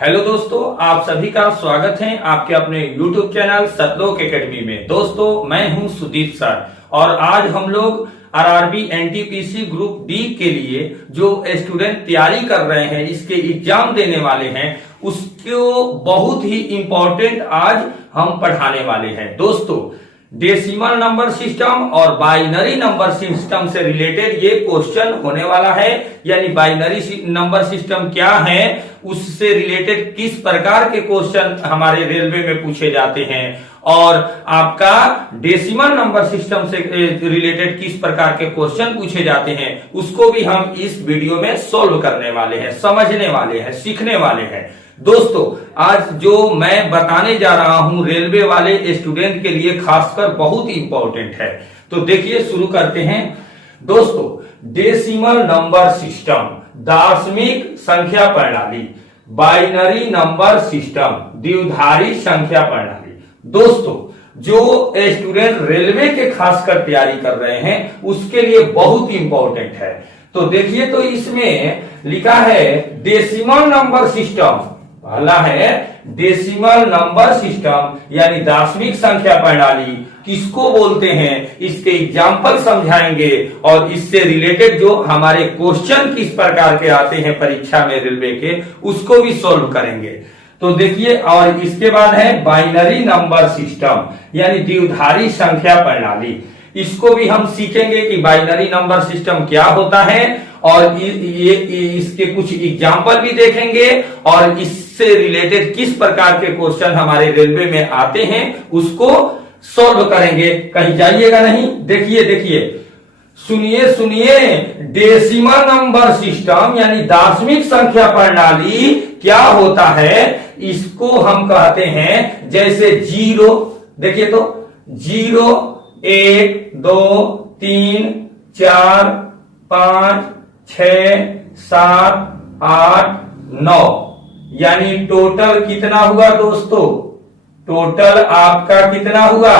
Hello दोस्तों, आप सभी का स्वागत है आपके अपने YouTube चैनल सतलोक एकेडमी में। दोस्तों, मैं हूं सुदीप सर और आज हम लोग आरआरबी एनटीपीसी ग्रुप डी के लिए जो स्टूडेंट तैयारी कर रहे हैं, इसके एग्जाम देने वाले हैं, उसको बहुत ही इंपॉर्टेंट आज हम पढ़ाने वाले हैं। दोस्तों, डेसिमल नंबर सिस्टम और बाइनरी नंबर सिस्टम से रिलेटेड ये क्वेश्चन होने वाला है। यानी बाइनरी नंबर सिस्टम क्या है, उससे रिलेटेड किस प्रकार के क्वेश्चन हमारे रेलवे में पूछे जाते हैं और आपका डेसिमल नंबर सिस्टम से रिलेटेड किस प्रकार के क्वेश्चन पूछे जाते हैं, उसको भी हम इस वीडियो में सोल्व करने वाले हैं, समझने वाले हैं, सीखने वाले हैं। दोस्तों, आज जो मैं बताने जा रहा हूं रेलवे वाले स्टूडेंट के लिए खासकर बहुत इंपॉर्टेंट है। तो देखिए, शुरू करते हैं। दोस्तों, डेसिमल नंबर सिस्टम, दशमिक संख्या प्रणाली, बाइनरी नंबर सिस्टम, द्विधारी संख्या प्रणाली। दोस्तों, जो स्टूडेंट रेलवे के खासकर तैयारी कर रहे हैं उसके लिए बहुत इंपॉर्टेंट है। तो देखिए, तो इसमें लिखा है डेसिमल नंबर सिस्टम, पहला है डेसिमल नंबर सिस्टम यानी दशमिक संख्या प्रणाली किसको बोलते हैं, इसके एग्जाम्पल समझाएंगे और इससे रिलेटेड जो हमारे क्वेश्चन किस प्रकार के आते हैं परीक्षा में रेलवे के, उसको भी सोल्व करेंगे। तो देखिए, और इसके बाद है बाइनरी नंबर सिस्टम यानी द्विधारी संख्या प्रणाली। इसको भी हम सीखेंगे कि बाइनरी नंबर सिस्टम क्या होता है और ये इसके कुछ एग्जाम्पल भी देखेंगे और इससे रिलेटेड किस प्रकार के क्वेश्चन हमारे रेलवे में आते हैं उसको सॉल्व करेंगे। कहीं जाइएगा नहीं। देखिए, सुनिए, डेसिमल नंबर सिस्टम यानी दशमिक संख्या प्रणाली क्या होता है, इसको हम कहते हैं जैसे जीरो। देखिए, तो 0 1 2 3 4 5 6 7 8 9 यानी टोटल कितना हुआ दोस्तों? टोटल आपका कितना हुआ?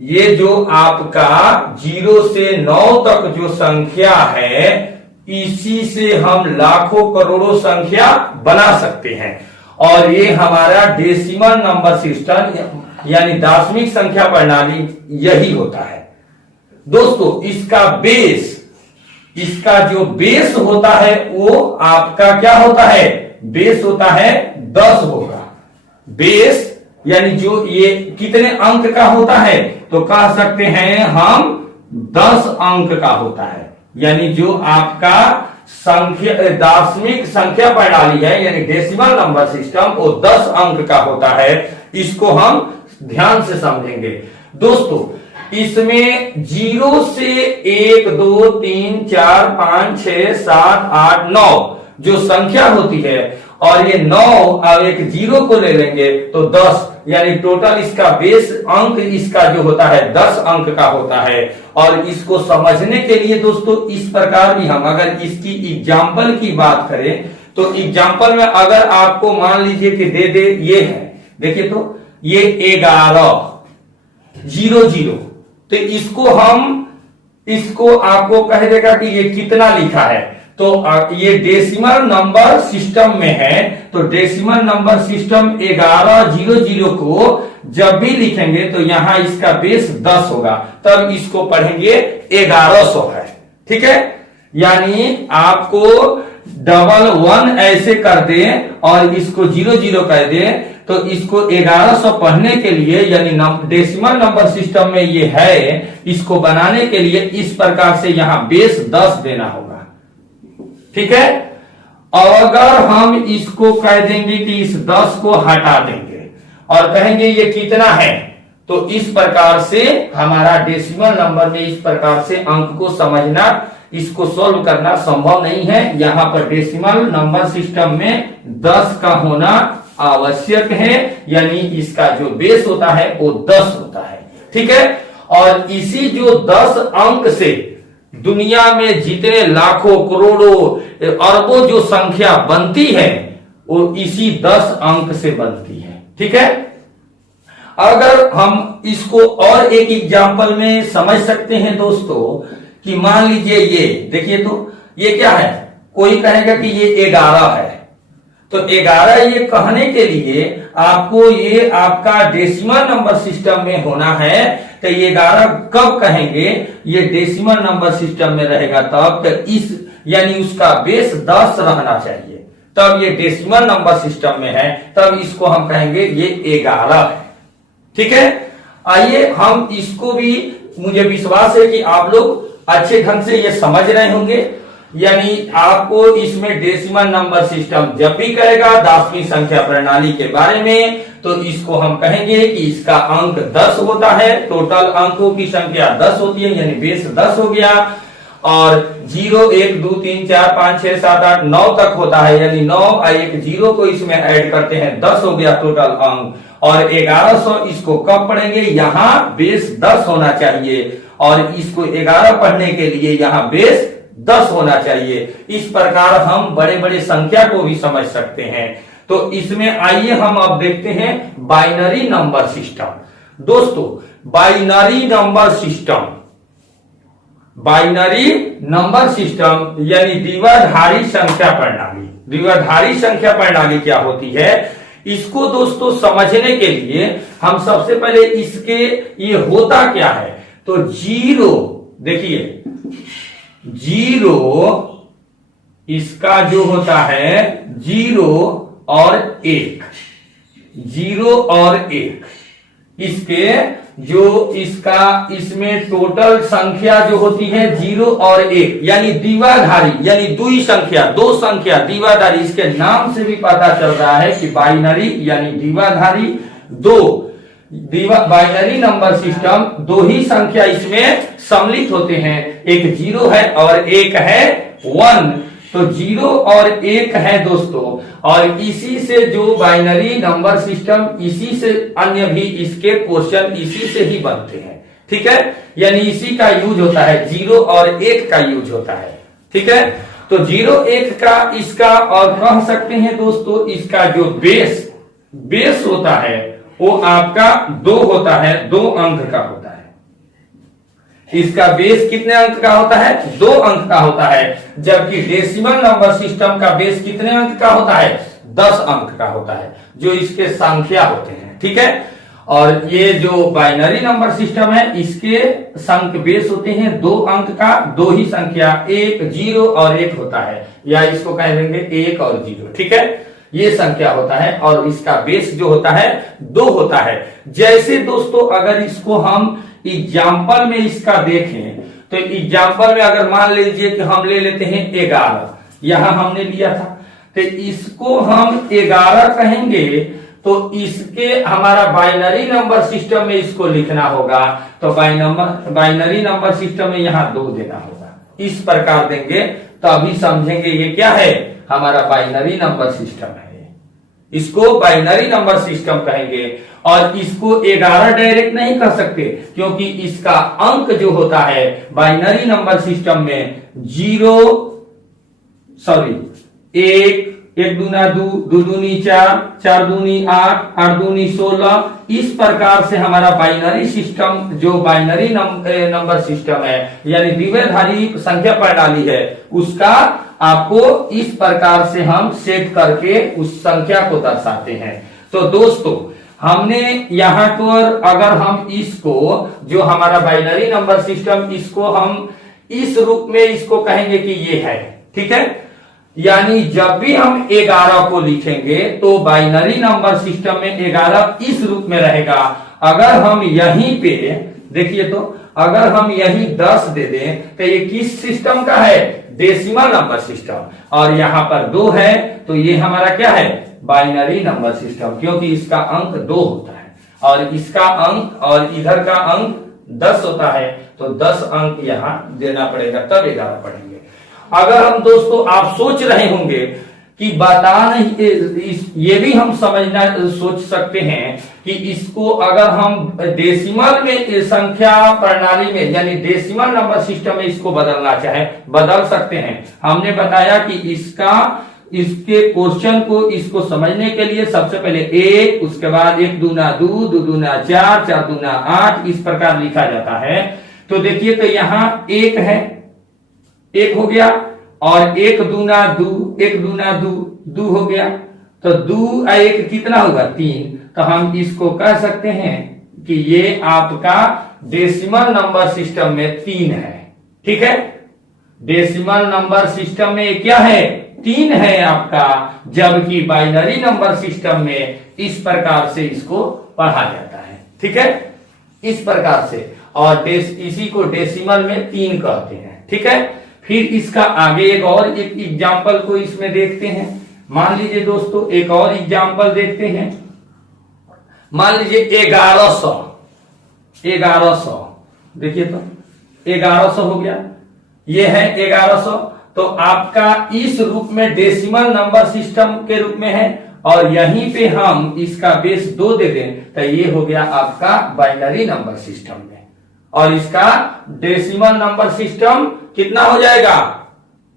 ये जो आपका 0 से 9 तक जो संख्या है, इसी से हम लाखों करोड़ों संख्या बना सकते हैं और ये हमारा डेसिमल नंबर सिस्टम यानी दशमिक संख्या प्रणाली यही होता है। दोस्तों, इसका जो बेस होता है वो आपका क्या होता है? बेस होता है 10 होगा। बेस यानी जो ये कितने अंक का होता है, तो कह सकते हैं हम 10 अंक का होता है। यानी जो आपका संख्या दशमिक संख्या प्रणाली है यानी डेसिमल नंबर सिस्टम, वो 10 अंक का होता है। इसको हम ध्यान से समझेंगे। दोस्तों, इसमें 0 से 1 2 3 4 5 6 7 8 9 जो संख्या होती है और ये 9 और एक 0 को ले लेंगे तो 10 यानी टोटल इसका बेस अंक इसका जो होता है 10 अंक का होता है। और इसको समझने के लिए दोस्तों इस प्रकार भी हम अगर इसकी एग्जाम्पल की बात करें तो एग्जाम्पल में अगर आपको मान लीजिए कि दे ये है, देखिए तो ये 11 0 0, तो इसको आपको कह देगा कि ये कितना लिखा है। तो ये डेसिमल नंबर सिस्टम में है, तो डेसिमल नंबर सिस्टम 1100 को जब भी लिखेंगे तो यहां इसका बेस 10 होगा, तब इसको पढ़ेंगे 1100 है। ठीक है, यानी आपको डबल 1 ऐसे कर दें और इसको 00 कर दें, तो इसको 1100 पढ़ने के लिए यानी डेसिमल नंबर सिस्टम में ये है, इसको बनाने के लिए इस प्रकार से यहां बेस 10 देना होगा। ठीक है, और अगर हम इसको कह देंगे कि इस 10 को हटा देंगे और कहेंगे ये कितना है, तो इस प्रकार से हमारा डेसिमल नंबर में इस प्रकार से अंक को समझना, इसको सोल्व करना संभव नहीं है। यहां पर डेसिमल नंबर सिस्टम में 10 का होना आवश्यक है, यानी इसका जो बेस होता है वो 10 होता है। ठीक है, और इसी जो 10 अंक से दुनिया में जितने लाखों करोड़ों अरबों जो संख्या बनती है वो इसी 10 अंक से बनती है। ठीक है, अगर हम इसको और एक एग्जाम्पल में समझ सकते हैं दोस्तों कि मान लीजिए ये देखिए, तो ये क्या है, कोई कहेगा कि ये 11 है, तो 11 ये कहने के लिए आपको ये आपका डेसिमल नंबर सिस्टम में होना है। तो ये 11 कब कहेंगे, ये डेसिमल नंबर सिस्टम में रहेगा तब, तो इस यानी उसका बेस 10 रहना चाहिए, तब ये डेसिमल नंबर सिस्टम में है, तब इसको हम कहेंगे ये 11 है। ठीक है, आइए हम इसको भी, मुझे विश्वास है कि आप लोग अच्छे ढंग से ये समझ रहे होंगे। यानी आपको इसमें डेसिमल नंबर सिस्टम जब भी कहेगा दसवीं संख्या प्रणाली के बारे में, तो इसको हम कहेंगे कि इसका अंक 10 होता है, टोटल अंकों की संख्या 10 होती है, यानी बेस 10 हो गया, और 0 1 2 3 4 5 6 7 8 9 तक होता है, यानी 9 और एक 0 को इसमें ऐड करते हैं, 10 हो गया टोटल अंक। और 1100 इसको कब पढ़ेंगे, यहाँ बेस 10 होना चाहिए, और इसको 11 पढ़ने के लिए यहाँ बेस 10 होना चाहिए। इस प्रकार हम बड़े बड़े संख्या को भी समझ सकते हैं। तो इसमें आइए हम अब देखते हैं बाइनरी नंबर सिस्टम। दोस्तों, binary number system, binary number system यानी द्विआधारी संख्या प्रणाली। द्विआधारी संख्या प्रणाली क्या होती है, इसको दोस्तों समझने के लिए हम सबसे पहले इसके ये होता क्या है, तो 0, देखिए 0 इसका जो होता है 0 और 1, 0 और 1, इसके जो इसका इसमें टोटल संख्या जो होती है 0 और 1, यानी द्विआधारी, यानी द्वि संख्या, दो संख्या द्विआधारी, इसके नाम से भी पता चल रहा है कि बाइनरी यानी द्विआधारी, दो बाइनरी नंबर सिस्टम, दो ही संख्या इसमें सम्मिलित होते हैं, एक 0 है और एक है 1, तो 0 और 1 है दोस्तों। और इसी से जो बाइनरी नंबर सिस्टम, इसी से अन्य भी इसके क्वेश्चन इसी से ही बनते हैं। ठीक है, यानी इसी का यूज होता है, 0 और 1 का यूज होता है। ठीक है, तो 0 1 का इसका, और कह सकते हैं दोस्तों इसका जो बेस होता है वो आपका 2 होता है, 2 अंक का होता है। इसका बेस कितने अंक का होता है, 2 अंक का होता है, जबकि डेसिमल नंबर सिस्टम का बेस कितने अंक का होता है, 10 अंक का होता है, जो इसके संख्या होते हैं। ठीक है, और ये जो बाइनरी नंबर सिस्टम है, इसके संख बेस होते हैं 2 अंक का, 2 ही संख्या, 1 0 और 1 होता है, या इसको कह देंगे 1 और 0। ठीक है, ये संख्या होता है, और इसका बेस जो होता है 2 होता है। जैसे दोस्तों अगर इसको हम एग्जाम्पल में इसका देखें, तो एग्जाम्पल में अगर मान लीजिए कि हम ले लेते हैं 11, यहां हमने लिया था, तो इसको हम 11 कहेंगे, तो इसके हमारा बाइनरी नंबर सिस्टम में इसको लिखना होगा, तो बाइनरी नंबर सिस्टम में यहां 2 देना होगा। इस प्रकार देंगे तो अभी समझेंगे ये क्या है, हमारा बाइनरी नंबर सिस्टम है। इसको बाइनरी नंबर सिस्टम कहेंगे, और इसको 11 डायरेक्ट नहीं कर सकते, क्योंकि इसका अंक जो होता है बाइनरी नंबर सिस्टम में 1 1 दूना 2 2 दूनी 4 4 दूनी 8 8 दूनी 16, इस प्रकार से हमारा बाइनरी सिस्टम, जो बाइनरी नंबर सिस्टम है यानी द्विआधारी संख्या प्रणाली है, उसका आपको इस प्रकार से हम सेट करके उस संख्या को दर्शाते हैं। तो दोस्तों हमने यहाँ पर अगर हम इसको, जो हमारा बाइनरी नंबर सिस्टम, इसको हम इस रूप में इसको कहेंगे कि ये है। ठीक है, यानी जब भी हम 11 को लिखेंगे तो बाइनरी नंबर सिस्टम में 11 इस रूप में रहेगा। अगर हम यहीं पे देखिए, तो अगर हम यहीं 10 दे दें तो ये किस सिस्टम का है, डेसिमल नंबर सिस्टम, और यहां पर 2 है तो ये हमारा क्या है, बाइनरी नंबर सिस्टम, क्योंकि इसका अंक 2 होता है और इसका अंक और इधर का अंक 10 होता है, तो 10 अंक यहां देना पड़ेगा, तब 11 पढ़ेंगे। अगर हम दोस्तों, आप सोच रहे होंगे कि बता नहीं, ये भी हम समझना सोच सकते हैं कि इसको अगर हम डेसिमल में संख्या प्रणाली में यानी डेसिमल नंबर सिस्टम में इसको बदलना चाहे, बदल सकते हैं। हमने बताया कि इसके क्वेश्चन को इसको समझने के लिए सबसे पहले 1, उसके बाद 1 दूना 2 2 दूना 4 4 दूना 8, इस प्रकार लिखा जाता है। तो देखिए, तो यहाँ 1 है, 1 हो गया, और 1 दूना 2 1 दूना 2 2 हो गया, तो 2 और 1 कितना होगा 3। तो हम इसको कह सकते हैं कि ये आपका डेसिमल नंबर सिस्टम में 3 है। ठीक है, डेसिमल नंबर सिस्टम में क्या है 3 है आपका, जबकि बाइनरी नंबर सिस्टम में इस प्रकार से इसको पढ़ा जाता है। ठीक है, इस प्रकार से, और इसी को डेसिमल में 3 कहते हैं। ठीक है, फिर इसका आगे एक और एक एग्जाम्पल को इसमें देखते हैं। मान लीजिए दोस्तों एक और एग्जाम्पल देखते हैं। मान लीजिए 1100, देखिए तो 1100 हो गया, ये है 1100। तो आपका इस रूप में डेसिमल नंबर सिस्टम के रूप में है, और यहीं पे हम इसका बेस 2 दे दें तो ये हो गया आपका बाइनरी नंबर सिस्टम में, और इसका डेसिमल नंबर सिस्टम कितना हो जाएगा।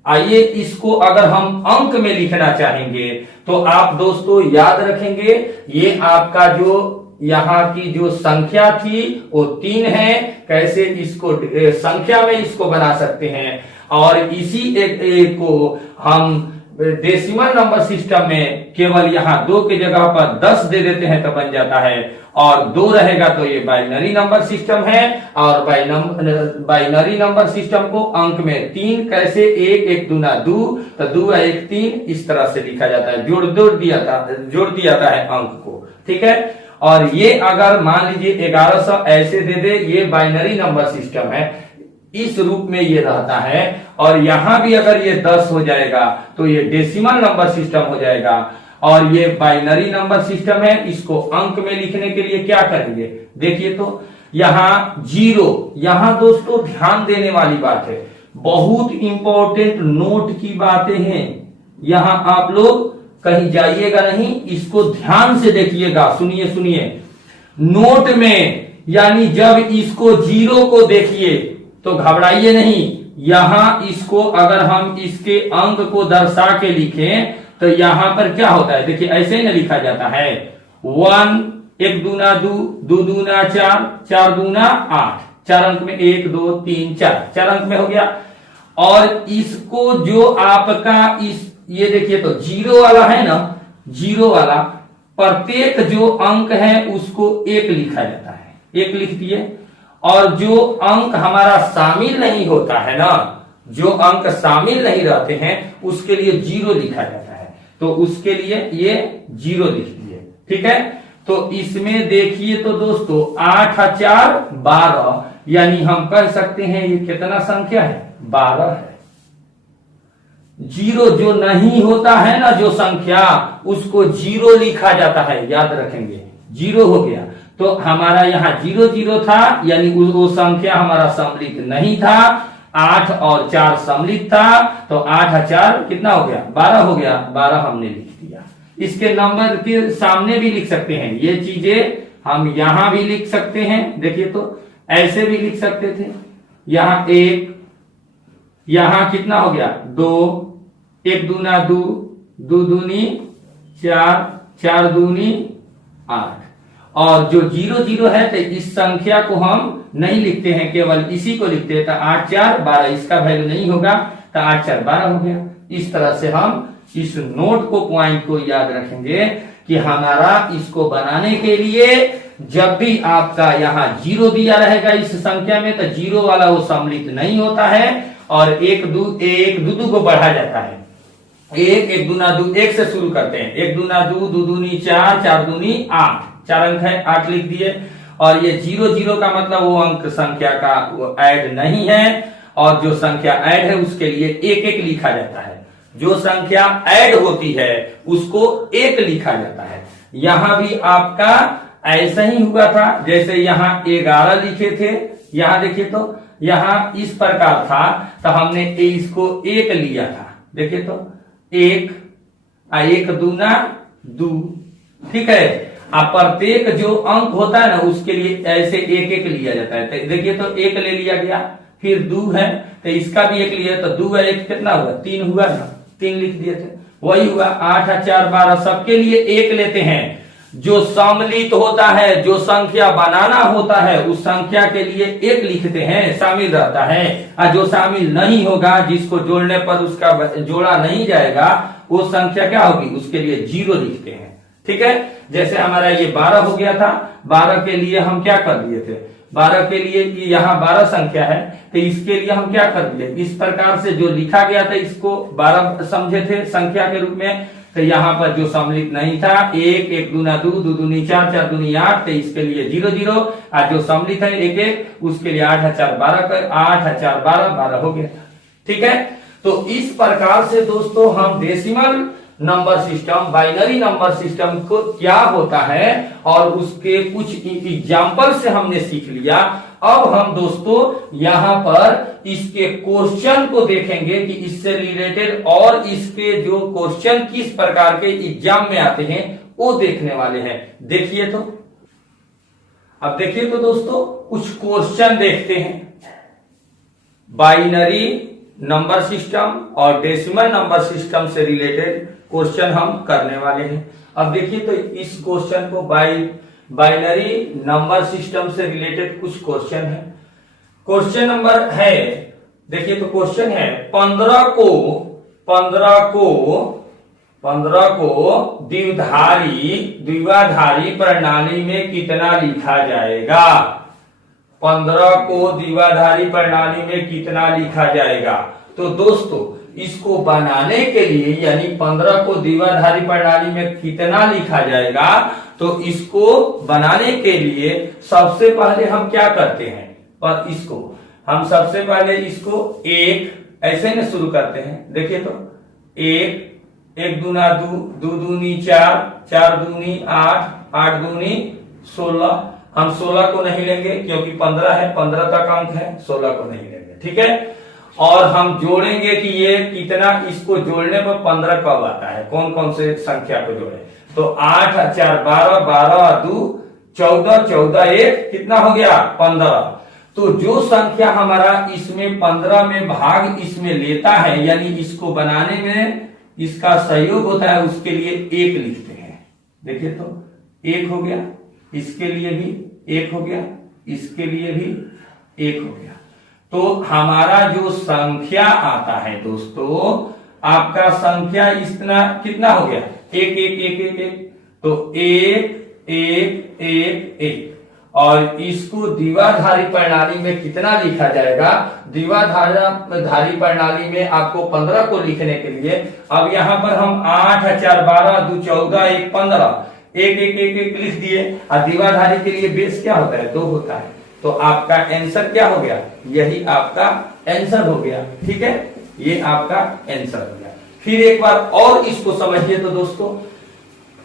आइए इसको अगर हम अंक में लिखना चाहेंगे तो आप दोस्तों याद रखेंगे, ये आपका जो यहाँ की जो संख्या थी वो 3 है। कैसे इसको संख्या में इसको बना सकते हैं, और इसी एक को हम डेसिमल नंबर सिस्टम में केवल यहाँ 2 के जगह पर 10 दे देते हैं तो बन जाता है, और 2 रहेगा तो ये बाइनरी नंबर सिस्टम है। और बाइनरी नंबर सिस्टम को अंक में 3 कैसे 1 1 दूना 2, तो 2 1 3 इस तरह से लिखा जाता है, जोड़ दिया था है अंक को। ठीक है, और ये अगर मान लीजिए 1100 ऐसे दे दे, ये बाइनरी नंबर सिस्टम है, इस रूप में ये रहता है, और यहां भी अगर ये 10 हो जाएगा तो ये डेसिमल नंबर सिस्टम हो जाएगा, और ये बाइनरी नंबर सिस्टम है। इसको अंक में लिखने के लिए क्या करेंगे, देखिए तो यहां 0, यहां दोस्तों ध्यान देने वाली बात है, बहुत इंपॉर्टेंट नोट की बातें हैं, यहां आप लोग कहीं जाइएगा नहीं, इसको ध्यान से देखिएगा, सुनिए। नोट में यानी जब इसको 0 को देखिए तो घबराइए नहीं, यहां इसको अगर हम इसके अंक को दर्शा के लिखें तो यहां पर क्या होता है, देखिए ऐसे ही ना लिखा जाता है 1 1 दूना 2 2 दूना 4 4 दूना 8, 4 अंक में 1 2 3 4 अंक में हो गया। और इसको जो आपका ये देखिए तो 0 वाला है ना, 0 वाला प्रत्येक जो अंक है उसको 1 लिखा जाता है, 1 लिख दिए। और जो अंक हमारा शामिल नहीं होता है ना, जो अंक शामिल नहीं रहते हैं उसके लिए 0 लिखा जाता है, तो उसके लिए ये 0 लिख दिए। ठीक है, तो इसमें देखिए तो दोस्तों 8 और 4 12, यानी हम कह सकते हैं ये कितना संख्या है 12 है। 0 जो नहीं होता है ना जो संख्या, उसको 0 लिखा जाता है, याद रखेंगे 0 हो गया। तो हमारा यहाँ 0 0 था, यानी वो संख्या हमारा सम्मिलित नहीं था। 8 और 4 सम्मिलित था, तो 8 और 4 कितना हो गया 12 हो गया, 12 हमने लिख दिया। इसके नंबर के सामने भी लिख सकते हैं, ये चीजें हम यहां भी लिख सकते हैं। देखिए तो ऐसे भी लिख सकते थे, यहाँ 1, यहां कितना हो गया 2 1 दूना 2 2 दूनी 4 4 दूनी 8। और जो 0 0 है तो इस संख्या को हम नहीं लिखते हैं, केवल इसी को लिखते हैं, तो 8 4 12, इसका वैल्यू नहीं होगा तो 8 4 12 हो गया। इस तरह से हम इस नोट को पॉइंट को याद रखेंगे कि हमारा इसको बनाने के लिए जब भी आपका यहाँ 0 दिया रहेगा इस संख्या में, तो 0 वाला वो सम्मिलित नहीं होता है, और 1 2 को बढ़ा जाता है। 1 1 दूना 2, 1 से शुरू करते हैं, 1 दूना 2 2 दूनी 4 4 दूनी 8, 4 अंक है 8 लिख दिए। और ये 0 0 का मतलब वो अंक संख्या का वो ऐड नहीं है, और जो संख्या ऐड है उसके लिए 1 1 लिखा जाता है। जो संख्या ऐड होती है उसको 1 लिखा जाता है। यहां भी आपका ऐसा ही हुआ था, जैसे यहाँ 11 लिखे थे, यहां देखिए तो यहां इस प्रकार था, तो हमने इसको 1 लिया था। देखिए तो 1 दूना 2, ठीक है। अब प्रत्येक जो अंक होता है ना उसके लिए ऐसे 1 1 लिया जाता है। तो देखिए तो 1 ले लिया गया, फिर 2 है तो इसका भी 1 लिया, तो 2 है 1 कितना हुआ 3 हुआ ना, 3 लिख दिए थे, वही हुआ। 8 और 4 12, सबके लिए 1 लेते हैं। जो सम्मिलित होता है, जो संख्या बनाना होता है, उस संख्या के लिए 1 लिखते हैं, शामिल रहता है। और जो शामिल नहीं होगा, जिसको जोड़ने पर उसका जोड़ा नहीं जाएगा, वो संख्या क्या होगी, उसके लिए 0 लिखते हैं। ठीक है, जैसे हमारा ये 12 हो गया था, 12 के लिए हम क्या कर दिए थे, 12 के लिए कि यहाँ 12 संख्या है तो इसके लिए हम क्या कर दिए, इस प्रकार से जो लिखा गया था इसको 12 समझे थे संख्या के रूप में, तो यहाँ पर जो सम्मिलित नहीं था 1, 1 दूना 2, 2 दूनी 4, 4 दूनी 8, तो इसके लिए 0 0, और जो सम्मिलित है 1 1 उसके लिए 8 4 12 कर 8 4 12 12 हो गया। ठीक है, तो इस प्रकार से दोस्तों हम decimal number system, binary number system को क्या होता है और उसके कुछ एग्जाम्पल से हमने सीख लिया। अब हम दोस्तों यहाँ पर इसके क्वेश्चन को देखेंगे कि इससे रिलेटेड और इसके जो क्वेश्चन किस प्रकार के एग्जाम में आते हैं वो देखने वाले हैं। देखिए तो, अब देखिए तो दोस्तों कुछ क्वेश्चन देखते हैं। बाइनरी नंबर सिस्टम और डेसिमल नंबर सिस्टम से रिलेटेड क्वेश्चन हम करने वाले हैं। अब देखिए तो इस क्वेश्चन को बाइनरी नंबर सिस्टम से रिलेटेड कुछ क्वेश्चन है। क्वेश्चन नंबर है, देखिए तो क्वेश्चन है 15 को द्विआधारी प्रणाली में कितना लिखा जाएगा। 15 को द्विआधारी प्रणाली में कितना लिखा जाएगा। तो दोस्तों इसको बनाने के लिए यानी 15 को द्विआधारी प्रणाली में कितना लिखा जाएगा, तो इसको बनाने के लिए सबसे पहले हम क्या करते हैं, पर इसको हम सबसे पहले इसको एक ऐसे न शुरू करते हैं। देखिए तो 1 1 दूना 2, 2 दूनी 4, 4 दूनी 8, 8 दूनी 16। हम 16 को नहीं लेंगे क्योंकि 15 है, 15 तक अंक है, 16 को नहीं लेंगे। ठीक है, और हम जोड़ेंगे कि ये कितना, इसको जोड़ने पर 15 कब आता है, कौन कौन से संख्या को जोड़े, तो 8 4 12, 12 2 14, 14 1 कितना हो गया 15। तो जो संख्या हमारा इसमें 15 में भाग इसमें लेता है यानी इसको बनाने में इसका सहयोग होता है, उसके लिए 1 लिखते हैं। देखिए तो 1 हो गया, इसके लिए भी 1 हो गया, इसके लिए भी 1 हो गया। तो हमारा जो संख्या आता है दोस्तों, आपका संख्या इतना कितना हो गया 1 1 1 1 1, तो 1 1 1 1। और इसको द्विआधारी प्रणाली में कितना लिखा जाएगा, द्विआधारी प्रणाली में आपको 15 को लिखने के लिए अब यहाँ पर हम 8 4 12 2 14 1 15 1 1 1 1 लिख दिए। और द्विआधारी के लिए बेस क्या होता है 2 होता है, तो आपका आंसर क्या हो गया, यही आपका आंसर हो गया। ठीक है, ये आपका आंसर हो गया। फिर एक बार और इसको समझिए तो दोस्तों,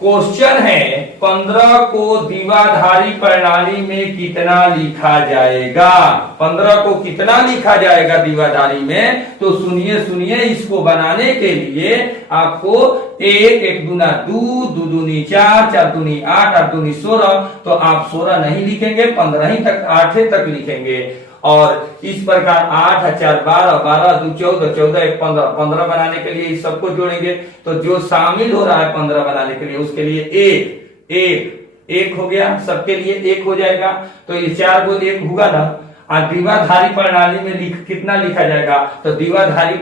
क्वेश्चन है 15 को द्विआधारी प्रणाली में कितना लिखा जाएगा। 15 को कितना लिखा जाएगा द्विआधारी में, तो सुनिए सुनिए, इसको बनाने के लिए आपको 1 1 दूना 2, 2 दूनी 4, 4 दूनी 8, 8 दूनी 16, तो आप 16 नहीं लिखेंगे, 15 ही तक 8 तक लिखेंगे। और इस प्रकार 8 4 12, 12 2 14, 14 1 15, 15 बनाने के लिए इस सबको जोड़ेंगे, तो जो शामिल हो रहा है 15 बनाने के लिए उसके लिए 1 1 1 हो गया, सबके लिए 1 हो जाएगा। तो ये 4 को 1 होगा ना। और द्विआधारी प्रणाली में कितना लिखा जाएगा, तो द्विआधारी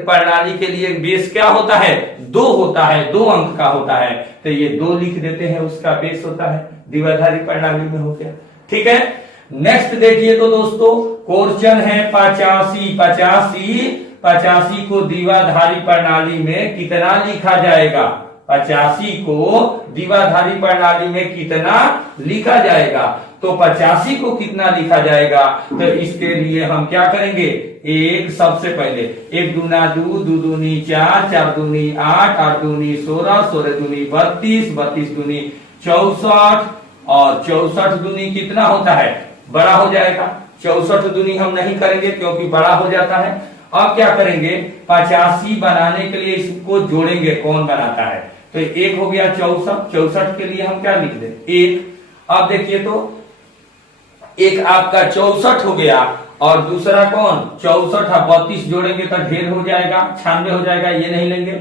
प्रणाली के लिए बेस क्या होता है 2 होता है, 2 अंक का होता है, तो ये 2 लिख देते हैं, उसका बेस होता है, द्विआधारी प्रणाली में हो गया। ठीक है, नेक्स्ट देखिए तो दोस्तों, क्वेश्चन है 85 को द्विआधारी प्रणाली में कितना लिखा जाएगा। 85 को द्विआधारी प्रणाली में कितना लिखा जाएगा, तो 85 को कितना लिखा जाएगा, तो इसके लिए हम क्या करेंगे, एक सबसे पहले 1 दूना 2, 2 दूनी 4, 4 दूनी 8, 8 दूनी 16, 16 दूनी 32, 32 दूनी 64, और 64 दूनी कितना होता है, बड़ा हो जाएगा। 64 दूनी हम नहीं करेंगे क्योंकि बड़ा हो जाता है। अब क्या करेंगे, 85 बनाने के लिए इसको जोड़ेंगे, कौन बनाता है, तो 1 हो गया 64, 64 के लिए हम क्या लिख दें 1। अब देखिए तो एक आपका 64 हो गया, और दूसरा कौन 64 और 32 जोड़ेंगे तो ढेर हो जाएगा, 96 हो जाएगा, ये नहीं लेंगे।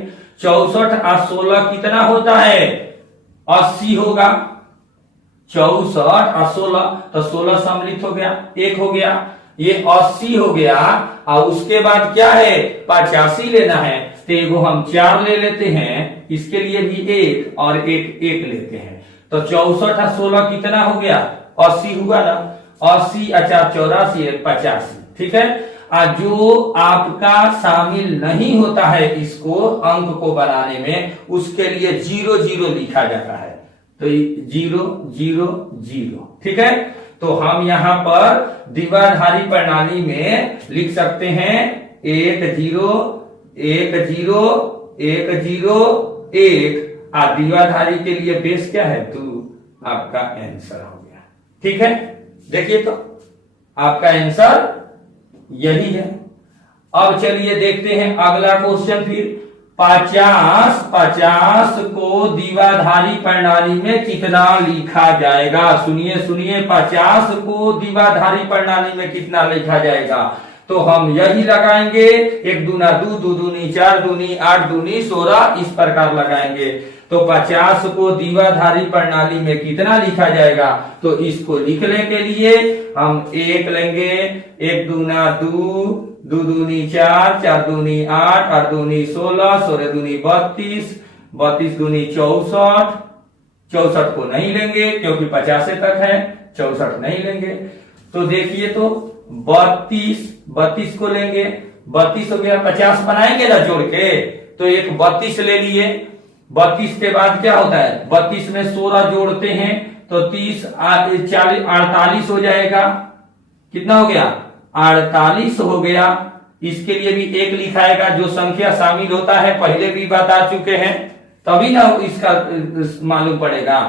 64 और 16 कितना होता है 80 होगा। 64 और 16, तो 16 सम्मिलित हो गया, 1 हो गया, ये 80 हो गया। और उसके बाद क्या है 85 लेना है, तो एगो हम 4 ले लेते हैं, इसके लिए भी 1 और 1 लेते हैं। तो 64 और 16 कितना हो गया? 80 हुआ ना। 80 अच्छा 84 85। ठीक है। जो आपका शामिल नहीं होता है इसको अंक को बनाने में, उसके लिए 0 0 लिखा जाता है। तो 0 0 0। ठीक है। तो हम यहाँ पर द्विआधारी प्रणाली में लिख सकते हैं 1 0 1 0 1 0 1। द्विआधारी के लिए बेस क्या है? 2। आपका आंसर हो गया। ठीक है। देखिए तो आपका आंसर यही है। अब चलिए देखते हैं अगला क्वेश्चन। फिर 50 को द्विआधारी प्रणाली में कितना लिखा जाएगा? सुनिए सुनिए, 50 को द्विआधारी प्रणाली में कितना लिखा जाएगा? तो हम यही लगाएंगे, 1 दूना 2, 2 दूनी 4, दूनी 8, दूनी 16, इस प्रकार लगाएंगे। तो 50 को द्विआधारी प्रणाली में कितना लिखा जाएगा? तो इसको लिखने के लिए हम 1 लेंगे, 1 दूना 2, 2 दूनी 4, 4 दूनी 8, 8 दूनी 16, 16 दूनी 32, 32 दूनी 64, 64 को नहीं लेंगे क्योंकि 50 तक है, 64 नहीं लेंगे। तो देखिए तो 32 को लेंगे, 32 हो गया। 50 बनाएंगे ना जोड़ के, तो एक 32 ले लिए। 32 के बाद क्या होता है? 32 में 16 जोड़ते हैं तो 30 40 48 हो जाएगा। कितना हो गया? 48 हो गया। इसके लिए भी 1 लिखाएगा, जो संख्या शामिल होता है पहले भी बता चुके हैं, तभी ना इसका मालूम पड़ेगा।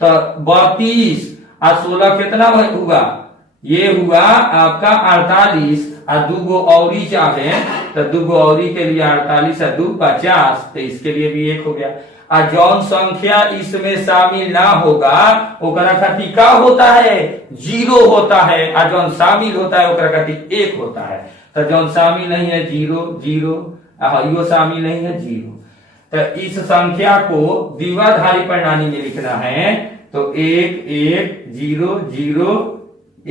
तो 32 और 16 कितना हुआ? ये हुआ आपका 48। और 2 और चाहे तो 2 और के लिए 48 और 2 50, तो इसके लिए भी 1 हो गया। और जौन संख्या इसमें शामिल ना होगा ओकरा खातिर का होता है? 0 होता है। और जौन शामिल होता है ओकरा खातिर 1 होता है। तो जौन शामिल नहीं है 0 0, यो शामिल नहीं है 0। तो इस संख्या को द्विआधारी प्रणाली में लिखना है तो 1 1 0 0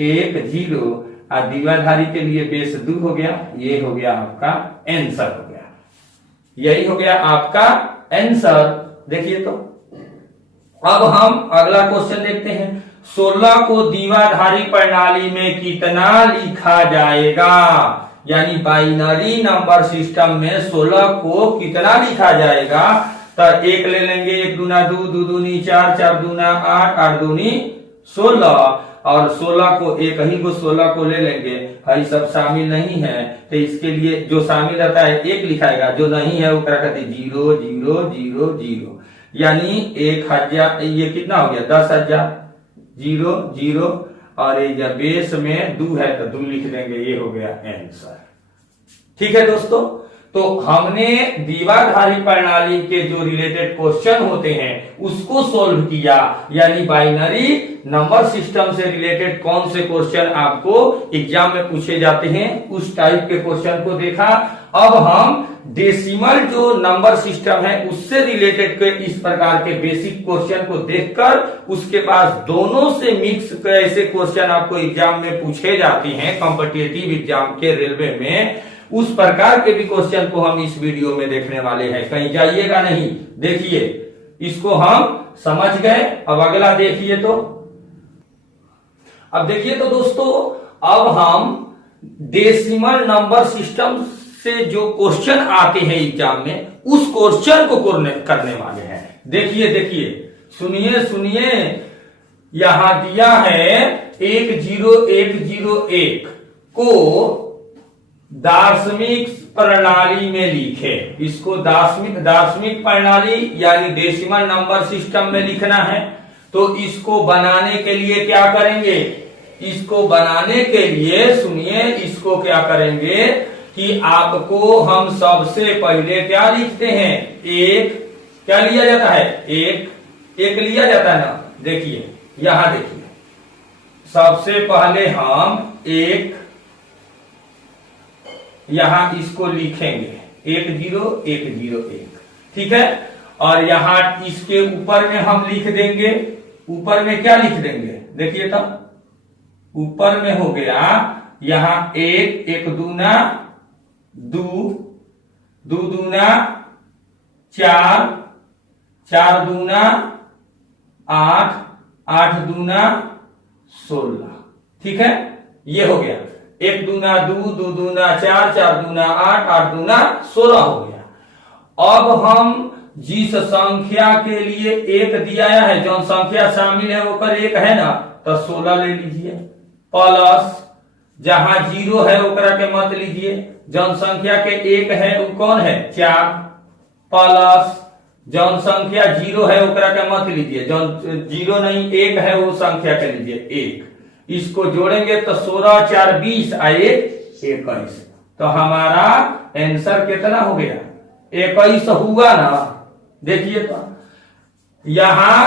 1 0। और द्विआधारी के लिए बेस 2 हो गया। ये हो गया आपका आंसर हो गया। यही हो गया आपका आंसर। देखिए तो अब हम अगला क्वेश्चन देखते हैं। 16 को द्विआधारी प्रणाली में कितना लिखा जाएगा? यानी बाइनरी नंबर सिस्टम में 16 को कितना लिखा जाएगा? तो 1 ले लेंगे, 1 दूना 2, 2 दूनी 4, 4 दूना 8, 8 दूनी 16। और 16 को एक ही को 16 को ले लेंगे, भाई सब शामिल नहीं है तो इसके लिए जो शामिल रहता है 1 लिखाएगा, जो नहीं है वो क्या कहते 0 0 0 0। यानी 1000, ये कितना हो गया 10,000। 0 0 और ये जब बेस में 2 है तो 2 लिख देंगे। ये हो गया आंसर। ठीक है दोस्तों, तो हमने द्विआधारी प्रणाली के जो रिलेटेड क्वेश्चन होते हैं उसको सॉल्व किया। यानी बाइनरी नंबर सिस्टम से रिलेटेड कौन से क्वेश्चन आपको एग्जाम में पूछे जाते हैं उस टाइप के क्वेश्चन को देखा। अब हम डेसिमल जो नंबर सिस्टम है उससे रिलेटेड के इस प्रकार के बेसिक क्वेश्चन को देखकर उसके बाद दोनों से मिक्स ऐसे क्वेश्चन आपको एग्जाम में पूछे जाते हैं कॉम्पिटिटिव एग्जाम के रेलवे में, उस प्रकार के भी क्वेश्चन को हम इस वीडियो में देखने वाले हैं। कहीं जाइएगा नहीं, देखिए इसको हम समझ गए। अब अगला देखिए तो अब देखिए तो दोस्तों, अब हम डेसिमल नंबर सिस्टम से जो क्वेश्चन आते हैं एग्जाम में उस क्वेश्चन को करने वाले हैं। देखिए देखिए, सुनिए सुनिए, यहां दिया है 10101 को दार्शनिक प्रणाली में लिखे। इसको दार्शनिक प्रणाली यानी डेसिमल नंबर सिस्टम में लिखना है। तो इसको बनाने के लिए क्या करेंगे? इसको बनाने के लिए सुनिए, इसको क्या करेंगे कि आपको हम सबसे पहले क्या लिखते हैं? क्या लिया जाता है? एक लिया जाता है ना। देखिए यहां देखिए, सबसे पहले हम यहां इसको लिखेंगे 10101। ठीक है। और यहां इसके ऊपर में हम लिख देंगे, ऊपर में क्या लिख देंगे? देखिए तो ऊपर में हो गया यहां 1 1 दूना 2 2 दूना 4, 4 दूना 8, 8 दूना 16। ठीक है, ये हो गया। 1 दूना 2, 2 दूना 4, 4 दूना 8, 8 दूना 16 हो गया। अब हम जिस संख्या के लिए 1 दिया है, जो संख्या शामिल है वो कर 1 है ना, तो 16 ले लीजिए, प्लस जहां 0 है ओकरा के मत लीजिए, जौन संख्या के 1 है वो कौन है 4, प्लस जौन संख्या 0 है ओकरा के मत लीजिए, जौन 0 नहीं 1 है वो संख्या के लीजिए 1। इसको जोड़ेंगे तो 16 4 20 आए 21। तो हमारा आंसर कितना हो गया 21 हुआ ना। देखिए तो यहां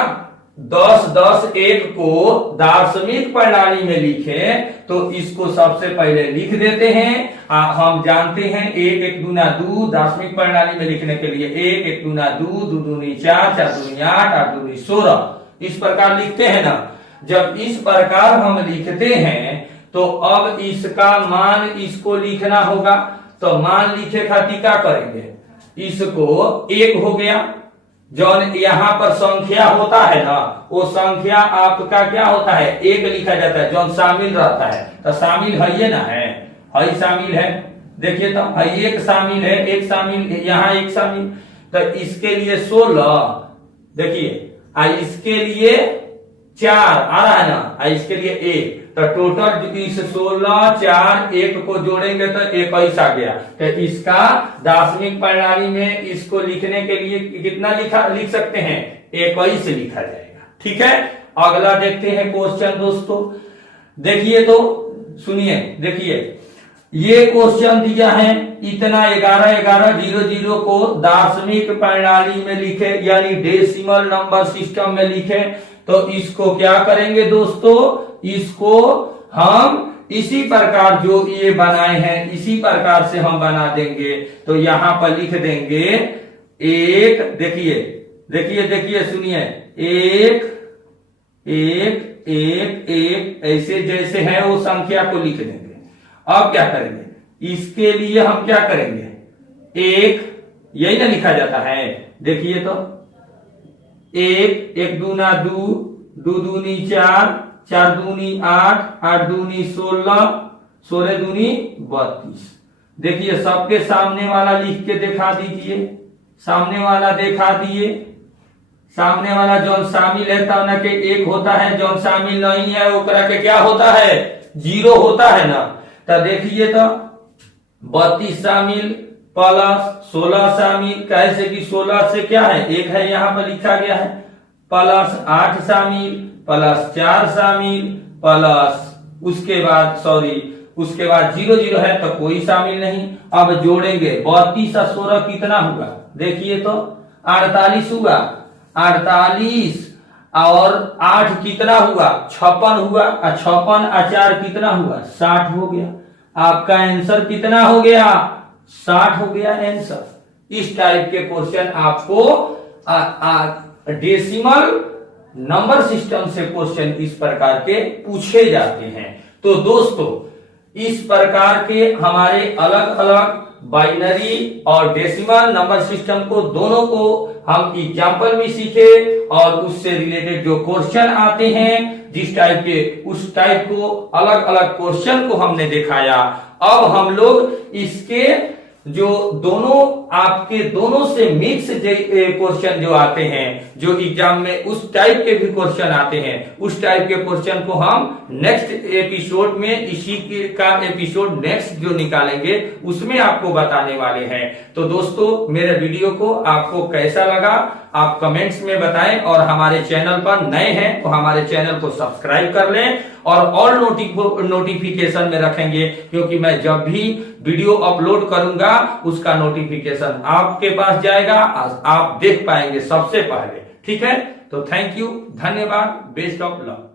10 10 1 को दार्शनिक प्रणाली में लिखे तो इसको सबसे पहले लिख देते हैं। हम जानते हैं 1 1 दूना 2, दार्शनिक प्रणाली में लिखने के लिए 1 1 दूना 2, 2 दूनी 4, 4 दूनी 8, 8 दूनी 16 इस प्रकार लिखते हैं ना। जब इस प्रकार हम लिखते हैं तो अब इसका मान इसको लिखना होगा। तो मान लिखे खातिर क्या करेंगे, इसको 1 हो गया, जौन यहाँ पर संख्या होता है ना वो संख्या आपका क्या होता है 1 लिखा जाता है, जौन शामिल रहता है। तो शामिल है ये ना है शामिल है। देखिए तो 1 शामिल है, 1 शामिल, यहाँ 1 शामिल, तो इसके लिए 16। देखिए इसके लिए 4 आ रहा है ना, इसके लिए 1, तो टोटल इस 16 4 1 को जोड़ेंगे तो 21 आ गया। तो इसका दार्शनिक प्रणाली में इसको लिखने के लिए कितना लिख सकते हैं 21 लिखा जाएगा। ठीक है, अगला देखते हैं क्वेश्चन दोस्तों। देखिए तो सुनिए, देखिए ये क्वेश्चन दिया है इतना 11 11 0 0 को दार्शनिक प्रणाली में लिखे यानी डेसिमल नंबर सिस्टम में लिखे। तो इसको क्या करेंगे दोस्तों, इसको हम इसी प्रकार जो ये बनाए हैं इसी प्रकार से हम बना देंगे। तो यहां पर लिख देंगे 1, देखिए देखिए देखिए सुनिए 1 1 1 1 ऐसे जैसे है वो संख्या को लिख देंगे। अब क्या करेंगे, इसके लिए हम क्या करेंगे 1 यही ना लिखा जाता है। देखिए तो 1 1 दूना 2, 2 दूनी 4, 4 दूनी 8, 8 दूनी 16, 16 दूनी 32। देखिए सबके सामने वाला लिख के दिखा दीजिए, सामने वाला दिखा दिए। सामने वाला जौन शामिल है तब ना के 1 होता है, जौन शामिल नहीं है वो करा के क्या होता है 0 होता है ना। तो देखिए तो 32 शामिल प्लस 16 शामिल, कैसे कि 16 से क्या है 1 है यहाँ पर लिखा गया है, प्लस 8 शामिल प्लस 4 शामिल प्लस उसके बाद उसके बाद 0 0 है तो कोई शामिल नहीं। अब जोड़ेंगे 32 और 16 कितना हुआ, देखिए तो 48 हुआ, 48 और 8 कितना हुआ 56 हुआ, 56 और 4 कितना हुआ 60 हो गया। आपका आंसर कितना हो गया 60 हो गया आंसर। इस टाइप के क्वेश्चन आपको डेसिमल नंबर सिस्टम से क्वेश्चन इस प्रकार के पूछे जाते हैं। तो दोस्तों इस प्रकार के हमारे अलग अलग बाइनरी और डेसिमल नंबर सिस्टम को दोनों को हम एग्जाम्पल में सीखे और उससे रिलेटेड जो क्वेश्चन आते हैं जिस टाइप के उस टाइप को अलग अलग क्वेश्चन को हमने दिखाया। अब हम लोग इसके जो दोनों आपके दोनों से मिक्स क्वेश्चन जो आते हैं जो एग्जाम में उस टाइप के भी क्वेश्चन आते हैं उस टाइप के क्वेश्चन को हम नेक्स्ट एपिसोड में इसी का एपिसोड नेक्स्ट जो निकालेंगे उसमें आपको बताने वाले हैं। तो दोस्तों मेरे वीडियो को आपको कैसा लगा आप कमेंट्स में बताएं और हमारे चैनल पर नए हैं तो हमारे चैनल को सब्सक्राइब कर लें और ऑल नोटिफिकेशन में रखेंगे क्योंकि मैं जब भी वीडियो अपलोड करूंगा उसका नोटिफिकेशन आपके पास जाएगा, आप देख पाएंगे सबसे पहले। ठीक है, तो थैंक यू, धन्यवाद, बेस्ट ऑफ लक।